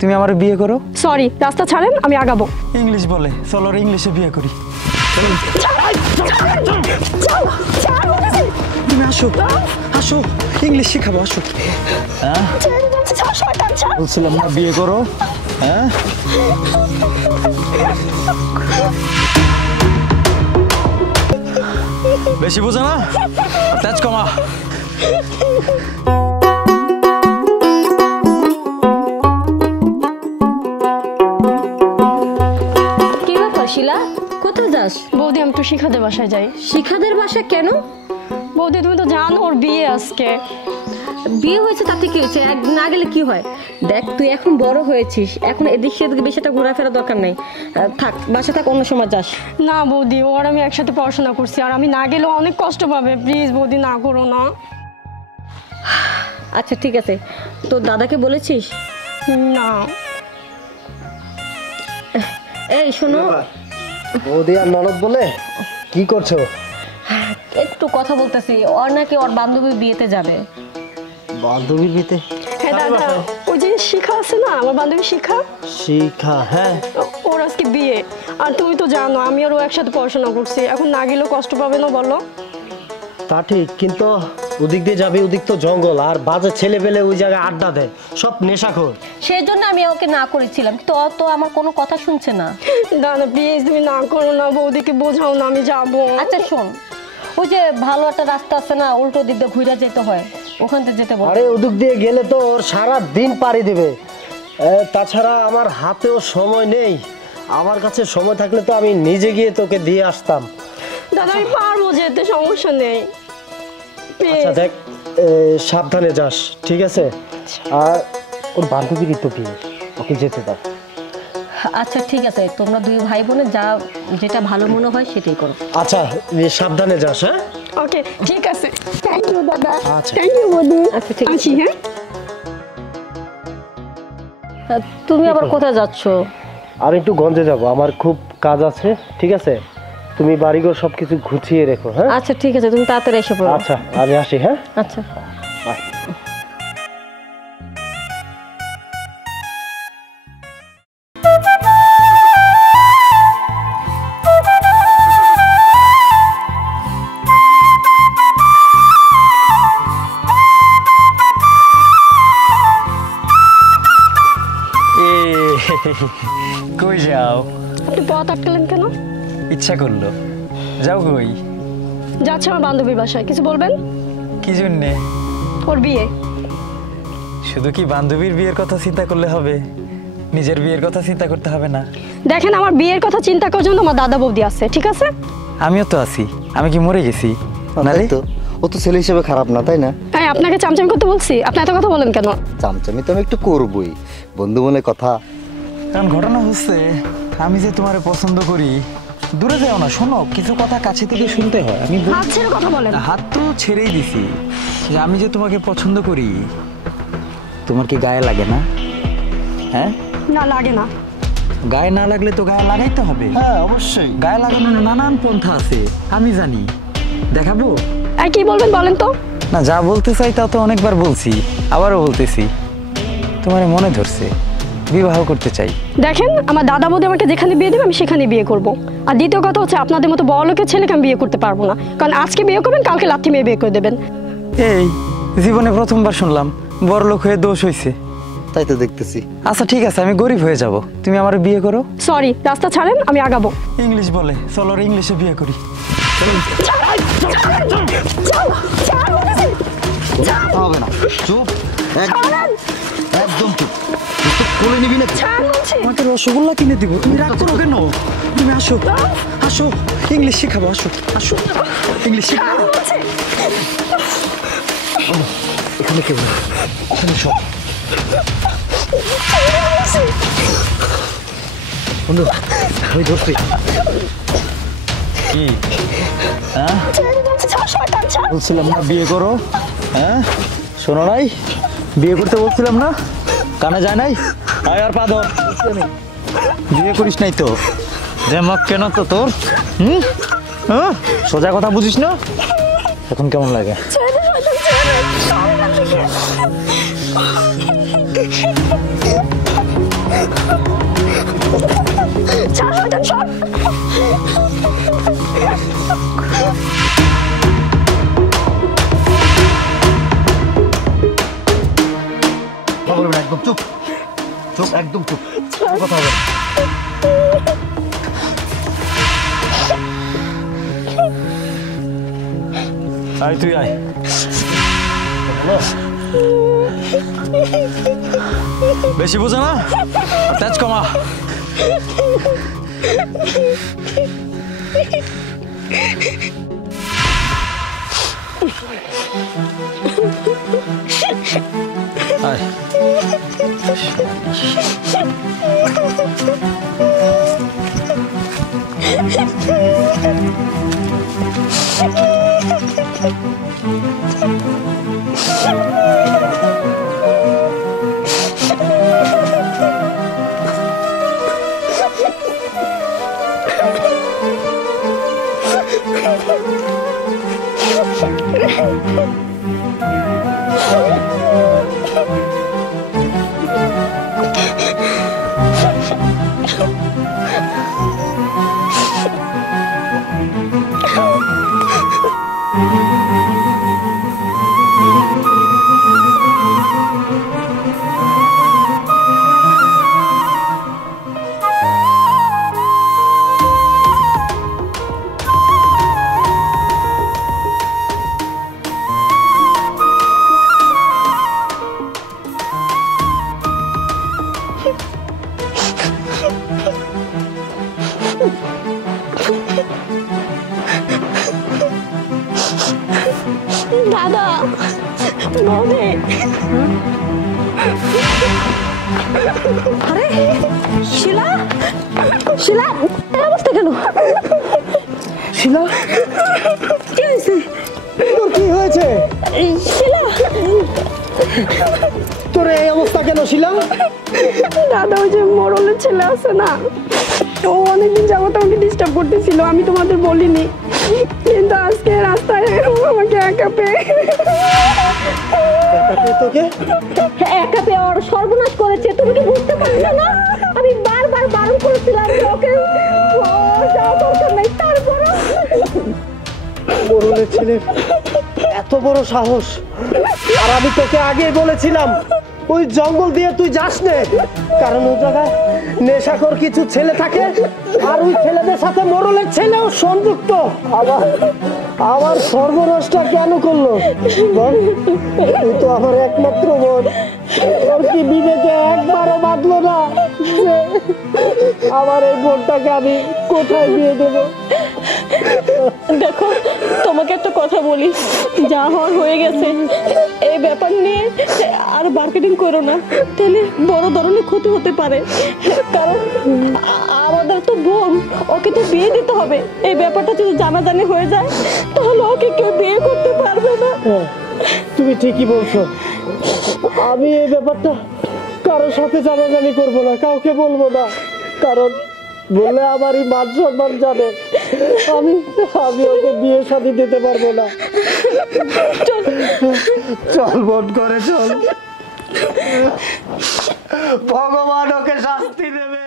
তুমি আমার বিয়ে করো। সরি, রাস্তা ছাড়েন, আমি আগাবো। ইংলিশ বলে, চলো ইংলিশে বিয়ে করি। তুমি আসো আসো, ইংলিশ শিখাবো, আসো। হ্যাঁ বলছিলাম না বিয়ে করো। হ্যাঁ বেশি বোঝো না, তেজ কমা। কি ব্যাপার শিলা, কোথায় যাস? বৌদি, আমি একটু শিখাদের বাসায় যাই। শিখাদের বাসা কেন? বৌদি, তুমি তো জানো ওর বিয়ে আজকে। বিয়ে হয়েছে তাতে কি হয়েছে? না গেলে কি হয়? দেখ, তুই এখন বড় হয়েছিস, এখন এদিক সেদিকে বেশিটা ঘোরাফেরা দরকার নেই। থাক, বাসা থাক, অন্য সময় যাস। না বৌদি, ওর আমি একসাথে পড়াশোনা করছি, আর আমি না গেলেও অনেক কষ্ট পাবে। প্লিজ বৌদি, না করো না। আচ্ছা ঠিক আছে, তোর দাদাকে বলেছিস? না। এই শোনো, বৌদি আর ননদ বলে কি করছো? একটু কথা বলতেছি। ওর নাকি ওর বান্ধবীর বিয়েতে যাবে। বান্ধবীর বিয়েতে? হ্যাঁ দাদা, ওই যে শিখা আছে না, আমার বান্ধবী শিখা। শিখা? হ্যাঁ। ওর আজকে বিয়ে, আর তুমি তো জানো আমি আর ও একসাথে পড়াশোনা করছি। এখন না গেলেও কষ্ট পাবে না বলো? তা ঠিক, কিন্তু ওদিক দিয়ে যাবে, ওদিক তো জঙ্গল, আর বাজে ছেলে পেলে ওই জায়গায় আড্ডা দেয়, সব নেশাখোর। সেই জন্য আমি ওকে না করেছিলাম, কিন্তু ও তো আমার কোনো কথা শুনছে না। দাদা প্লিজ তুমি না করো না, বৌদিকে বোঝাও না, আমি যাবো। আচ্ছা শোন, ওই যে ভালো একটা রাস্তা আছে না, উল্টো দিক দিয়ে ঘুরে যেতে হয়, ওখান থেকে যেতে বল। আরে ওদিক দিয়ে গেলে তো ওর সারা দিন পাড়ি দেবে। তাছাড়া আমার হাতেও সময় নেই, আমার কাছে সময় থাকলে তো আমি নিজে গিয়ে তোকে দিয়ে আসতাম। দাদা আমি পারবো যেতে, সমস্যা নেই। আচ্ছা দেখ, সাবধানে যাস, ঠিক আছে? আর ওর বান্ধবীরই তো বিয়ে, ওকে যেতে দাও। আচ্ছা ঠিক আছে, তোমরা দুই ভাই বোনে যা যেটা ভালো মনে হয় সেটাই করো। আচ্ছা সাবধানে যাস। হ্যাঁ ওকে ঠিক আছে, থ্যাংক ইউ দাদা। আচ্ছা থ্যাংক ইউ বৌদি। আচ্ছা ঠিক আছে। আসি। হ্যাঁ তুমি আবার কোথায় যাচ্ছ? আমি একটু গঞ্জে যাব, আমার খুব কাজ আছে, ঠিক আছে? তুমি বাড়িঘর সবকিছু গুছিয়ে রেখো। হ্যাঁ আচ্ছা ঠিক আছে, তুমি তাড়াতাড়ি এসে পড়ো। আচ্ছা আমি আসি। হ্যাঁ আচ্ছা। কই যাও? আপনি পথ আটকালেন কেন? ইচ্ছা করলো। যাও কই? যাচ্ছে আমার বান্ধবীর বাসায়। কিছু বলবেন? কি জন্যে? ওর বিয়ে। শুধু কি বান্ধবীর বিয়ের কথা চিন্তা করলে হবে? নিজের বিয়ের কথা চিন্তা করতে হবে না? দেখেন, আমার বিয়ের কথা চিন্তা করার জন্য আমার দাদা বৌদি আছে, ঠিক আছে? আমিও তো আছি। আমি কি মরে গেছি? নালে তো ও তো ছেলে হিসেবে খারাপ না, তাই না? হ্যাঁ, আপনাকে চামচামি করতে বলছি? আপনি এত কথা বলেন কেন? চামচামি তো আমি একটু করবই, বন্ধু মনে কথা। কারণ ঘটনা হচ্ছে, আমি যে তোমারে পছন্দ করি। দূরে যাও না, শোনো, কিছু কথা কাছে থেকে শুনতে হয়। আমি হাত ছেড়ে কথা বলেন। হাত তো ছেড়েই দিছি। যে আমি যে তোমাকে পছন্দ করি, তোমার কি গায়ে লাগে না? হ্যাঁ না, লাগে না। গায়ে না লাগলে তো গায়ে লাগাইতে হবে। হ্যাঁ অবশ্যই। গায়ে লাগানোর নানান পন্থা আছে, আমি জানি। দেখাবো? আর কি বলবেন বলেন তো? না, যা বলতে চাই তা তো অনেকবার বলছি, আবারও বলতেছি। তোমার মনে ধরছে, বিবাহ করতে চাই। দেখেন, আমার দাদা বৌদি আমাকে যেখানে বিয়ে দেবে আমি সেখানে বিয়ে করব। আর দ্বিতীয় কথা হচ্ছে, আপনাদের মতো বড় লোকের ছেলেকে আমি বিয়ে করতে পারবো না। কারণ আজকে বিয়ে করবেন, কালকে লাথি মেয়ে বিয়ে করে দেবেন। এই জীবনে প্রথমবার শুনলাম বড় লোক হয়ে দোষ হয়েছে। তাই তো দেখতেছি। আচ্ছা ঠিক আছে, আমি গরিব হয়ে যাব, তুমি আমার বিয়ে করো। সরি, রাস্তা ছাড়েন, আমি আগাবো। ইংলিশ বলে, চলো ইংলিশে বিয়ে করি। হবে না, চুপ, একদম চুপ। কোলে নিবি না? আমাকে রসগোল্লা কিনে দিব, তুমি রাগ করো কেন? তুমি আসো আসো, ইংলিশ শিখাবো, আসো আসো, ইংলিশ শিখাবো। এখানে কেউ না, এখানে সব বন্ধু, আমি ধরছি। কি? হ্যাঁ বলছিলাম না বিয়ে করো? হ্যাঁ শোনো নাই, বিয়ে করতে বলছিলাম না, কানে যায় নাই? আয় আর পা ধর। বিয়ে করিস নাই তো? দেমাগ কেন তো তোর? হ্যাঁ সোজা কথা বুঝিস না? এখন কেমন লাগে? শয়তান সর। কথা বলবে না, একদম চুপ। চুপ, একদম চুপ। কথা হবে না। আয় তুই আয়। বেশি বুঝে না, তেজ কমা। আয়। দাদা বৌদি, আরে শিলা, শিলা এই অবস্থা কেন? শিলা, কি হয়েছে? তোর কি হয়েছে? শিলা, তোর এই অবস্থা কেন শিলা? দাদা ওই যে মোড়লের ছেলে আছে না, ও অনেকদিন যাবত আমাকে ডিস্টার্ব করতেছিল, আমি তোমাদের বলিনি, কিন্তু আজকে রাস্তায় ও আমাকে একা পেয়ে তোকে একা পেয়ে ওর সর্বনাশ করেছে। তুমি কি বুঝতে পারছো না? আমি বারবার বারণ করেছিলাম যে ওকে যাওয়া দরকার নাই, তারপরও মোড়লের ছেলে এত বড় সাহস! আর আমি তোকে আগেই বলেছিলাম ওই জঙ্গল দিয়ে তুই যাস নে, কারণ ওই জায়গায় নেশাখোর কিছু ছেলে থাকে, আর ওই ছেলেদের সাথে মোড়লের ছেলেও সংযুক্ত। আমার সর্বনাশটা কেন করলো বল? তুই তো আমার একমাত্র বোন, তোর কি বিবেকে একবারও বাঁধলো না যে আমার এই বোনটাকে আমি কোথায় দিয়ে দেবো? দেখো, তোমাকে একটা কথা বলি, যা হওয়ার হয়ে গেছে, এই ব্যাপার নিয়ে আর মার্কেটিং করো না, তাহলে বড় ধরনের ক্ষতি হতে পারে। কারণ আমাদের তো বোন, ওকে তো বিয়ে দিতে হবে। এই ব্যাপারটা যদি জানাজানি হয়ে যায় তাহলে ওকে কেউ বিয়ে করতে পারবে না। তুমি ঠিকই বলছো, আমি এই ব্যাপারটা কারোর সাথে জানাজানি করবো না, কাউকে বলবো না, কারণ বললে আমারই মান সম্মান যাবে, আমি ওকে বিয়ে শাদী দিতে পারবো না। চল বোন করে চল, ভগবান ওকে শাস্তি দেবে।